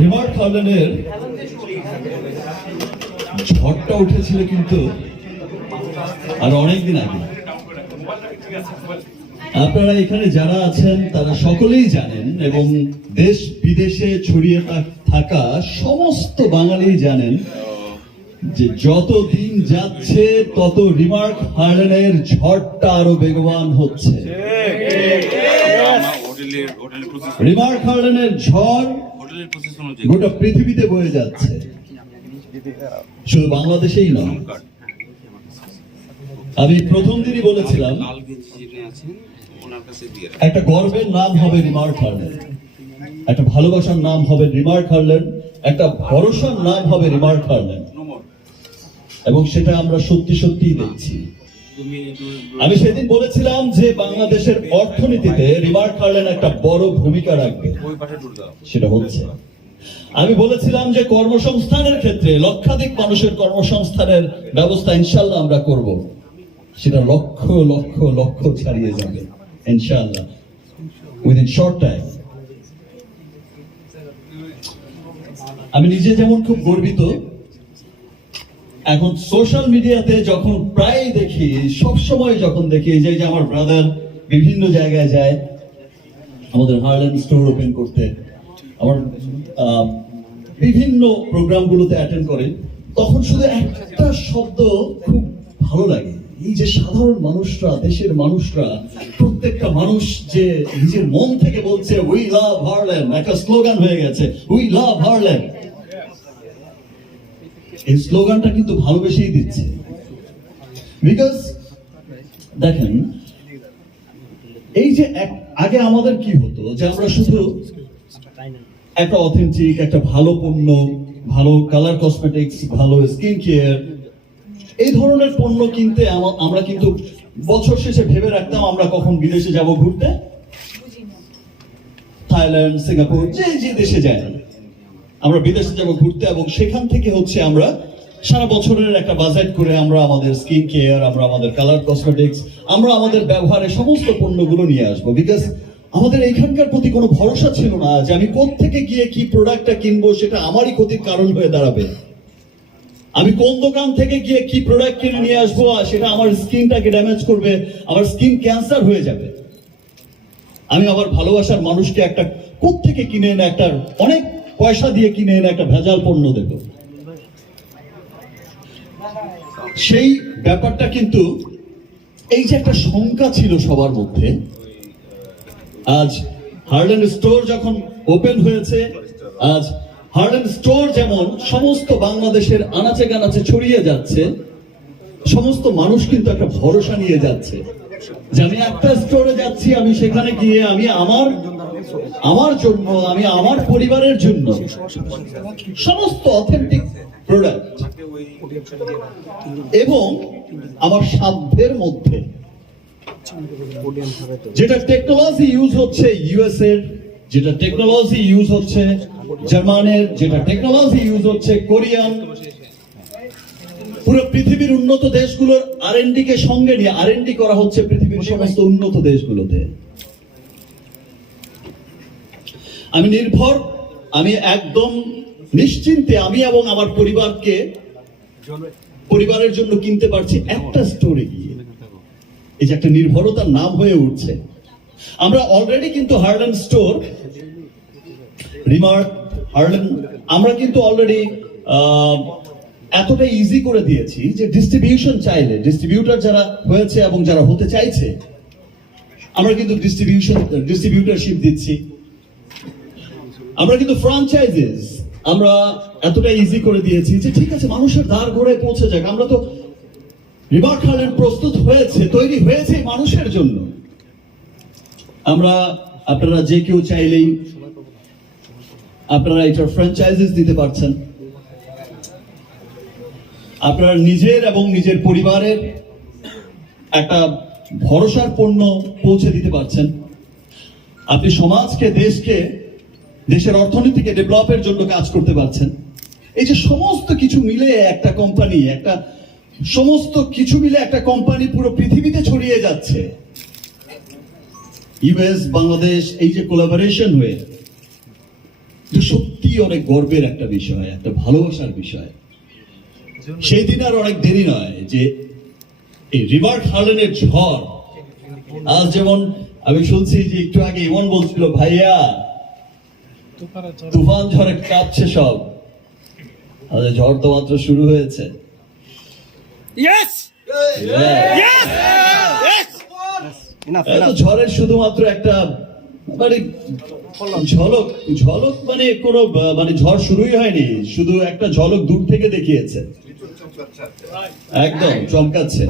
Remark হার্লেনের ঝড়টা উঠেছিল কিন্তু আর অনেকদিন আগে। আপনারা এখানে যারা আছেন, তারা সকলেই জানেন এবং দেশ বিদেশে ছড়িয়ে থাকা সমস্ত বাঙালি জানেন যে যত দিন যাচ্ছে, তত রিমার্ক হার্লেনের ঝড়টা আরও বেগবান হচ্ছে। হোটেলের হোটেলের প্রসেস রিমার্ক হার্লেনের ঝড় হোটেলের প্রসেস অনুযায়ী গোটা পৃথিবীতে বয়ে যাচ্ছে। শুধু বাংলাদেশেই নয়। আমি প্রথম দিনই বলেছিলাম। একটা গর্বের নাম হবে রিমার্ক হার্লেন একটা ভালোবাসার নাম হবে রিমার্ক হার্লেন একটা ভরসার নাম হবে রিমার্ক হার্লেন এবং সেটা আমরা সত্যি সত্যিই দেখছি। আমি সেদিন বলেছিলাম যে বাংলাদেশের অর্থনীতিতে রিমার্ক হার্লেন একটা বড় ভূমিকা রাখবে। সেটা হচ্ছে। আমি বলেছিলাম যে কর্মসংস্থানের ক্ষেত্রে লক্ষাধিক মানুষের কর্মসংস্থানের ব্যবস্থা ইনশাল্লাহ আমরা করব। সেটা লক্ষ লক্ষ লক্ষ ছাড়িয়ে যাবে ইনশাল্লাহ উইদিন শর্ট টাইম আমি নিজে যেমন খুব গর্বিত এখন সোশ্যাল মিডিয়াতে যখন প্রায় দেখি সব সময় যখন দেখি যে আমার ব্রাদার বিভিন্ন জায়গায় যায়, আমাদের হার্লেন স্টোর ওপেন করতে, আমার বিভিন্ন প্রোগ্রামগুলোতে অ্যাটেন্ড করে, তখন শুধু একটা শব্দ খুব ভালো লাগে। এই যে সাধারণ মানুষরা, দেশের মানুষরা, প্রত্যেকটা মানুষ যে নিজের মন থেকে বলছে উই লাভ হার্লেন একটা স্লোগান হয়ে গেছে উই লাভ হার্লেন এই স্লোগানটা কিন্তু ভালোবেসেই দিচ্ছে। বিকজ দেখেন এই যে আগে আমাদের কি হতো যে আমরা শুধু একটা অথেন্টিক একটা ভালো পণ্য ভালো কালার কসমেটিক্স ভালো স্কিন কেয়ার এই ধরনের পণ্য কিনতে আমরা কিন্তু বছর শেষে ভেবে রাখতাম আমরা কখন বিদেশে যাব ঘুরতে। থাইল্যান্ড সিঙ্গাপুর যে যে দেশে যায়। আমরা বিদেশে যাব ঘুরতে এবং সেখান থেকে হচ্ছে আমরা সারা বছরের একটা বাজেট করে আমরা আমাদের স্কিন কেয়ার আমরা আমাদের কালার কসমেটিক্স আমরা আমাদের ব্যবহারের সমস্ত পণ্যগুলো নিয়ে আসব। বিকজ আমাদের এইখানকার প্রতি কোনো ভরসা ছিল না যে আমি থেকে গিয়ে কি প্রোডাক্টটা কিনবো, সেটা আমারই ক্ষতির কারণ হয়ে দাঁড়াবে। আমি কোন দোকান থেকে গিয়ে কি প্রোডাক্ট কিনে নিয়ে আসব, আর সেটা আমার স্কিনটাকে ড্যামেজ করবে, আমার স্কিন ক্যান্সার হয়ে যাবে। আমি আমার ভালোবাসার মানুষকে একটা থেকে কিনে এনে একটা অনেক পয়সা দিয়ে কিনে এনে একটা ভেজাল পণ্য দেব। সেই ব্যাপারটা কিন্তু এই যে একটা শঙ্কা ছিল সবার মধ্যে, আজ হার্লেন স্টোর যখন ওপেন হয়েছে, আজ হার্লেন স্টোর যেমন সমস্ত বাংলাদেশের আনাচে কানাচে ছড়িয়ে যাচ্ছে, সমস্ত মানুষ কিন্তু একটা ভরসা নিয়ে যাচ্ছে যে আমি একটা স্টোরে যাচ্ছি, আমি সেখানে গিয়ে আমি আমার আমার জন্য, আমি আমার পরিবারের জন্য সমস্ত অথেন্টিক প্রোডাক্ট এবং আমার সাধ্যের মধ্যে যেটা টেকনোলজি ইউজ হচ্ছে ইউএস এর, যেটা টেকনোলজি ইউজ হচ্ছে জার্মানের, যেটা টেকনোলজি ইউজ হচ্ছে কোরিয়ান। পুরো পৃথিবীর উন্নত দেশগুলোর আর কে সঙ্গে নিয়ে আর করা হচ্ছে পৃথিবীর সমস্ত উন্নত দেশগুলোতে। আমি নির্ভর, আমি একদম নিশ্চিন্তে আমি এবং আমার পরিবারকে পরিবারের জন্য কিনতে পারছি একটা স্টোরে গিয়ে। এই যে একটা নির্ভরতার নাম হয়ে উঠছে। আমরা অলরেডি কিন্তু হার্লেন স্টোর রিমার্ক হার্লেন আমরা কিন্তু অলরেডি এতটা ইজি করে দিয়েছি যে ডিস্ট্রিবিউশন চাইলে ডিস্ট্রিবিউটার যারা হয়েছে এবং যারা হতে চাইছে, আমরা কিন্তু ডিস্ট্রিবিউশন ডিস্ট্রিবিউটরশিপ দিচ্ছি। আমরা কিন্তু ফ্রাঞ্চাইজিস আমরা এতটা ইজি করে দিয়েছি যে ঠিক আছে, মানুষের দ্বার ঘরে পৌঁছে যাক। আমরা তো রিমার্ক হার্লেন প্রস্তুত হয়েছে, তৈরি হয়েছে মানুষের জন্য। আমরা, আপনারা যে কেউ চাইলেই আপনারা এটার ফ্র্যাঞ্চাইজিস দিতে পারছেন। আপনার নিজের এবং নিজের পরিবারের একটা ভরসার পণ্য পৌঁছে দিতে পারছেন। আপনি সমাজকে, দেশকে দেশের অর্থনীতিকে ডেভেলপের জন্য কাজ করতে পারছেন। এই যে সমস্ত কিছু মিলে একটা কোম্পানি, একটা সমস্ত কিছু মিলে একটা কোম্পানি পুরো পৃথিবীতে ছড়িয়ে যাচ্ছে। ইউএস বাংলাদেশ, এই যে কোলাবোরেশন হয়ে সত্যি অনেক গর্বের একটা বিষয়, একটা ভালোবাসার বিষয়। সেই দিন আর অনেক দেরি নয় যে এই রিভার হার্লেনের ঝড়, আজ যেমন আমি শুনছি যে একটু আগে ইমন বলছিল, ভাইয়া তুফান ঝড়ে কাঁপছে সব। আরে ঝড় তো মাত্র শুরু হয়েছে. ঝড়ের শুধুমাত্র একটা মানে ঝলক ঝলক মানে কোনো মানে ঝড় শুরুই হয়নি শুধু একটা ঝলক দূর থেকে দেখিয়েছে। একদম চমকাচ্ছে।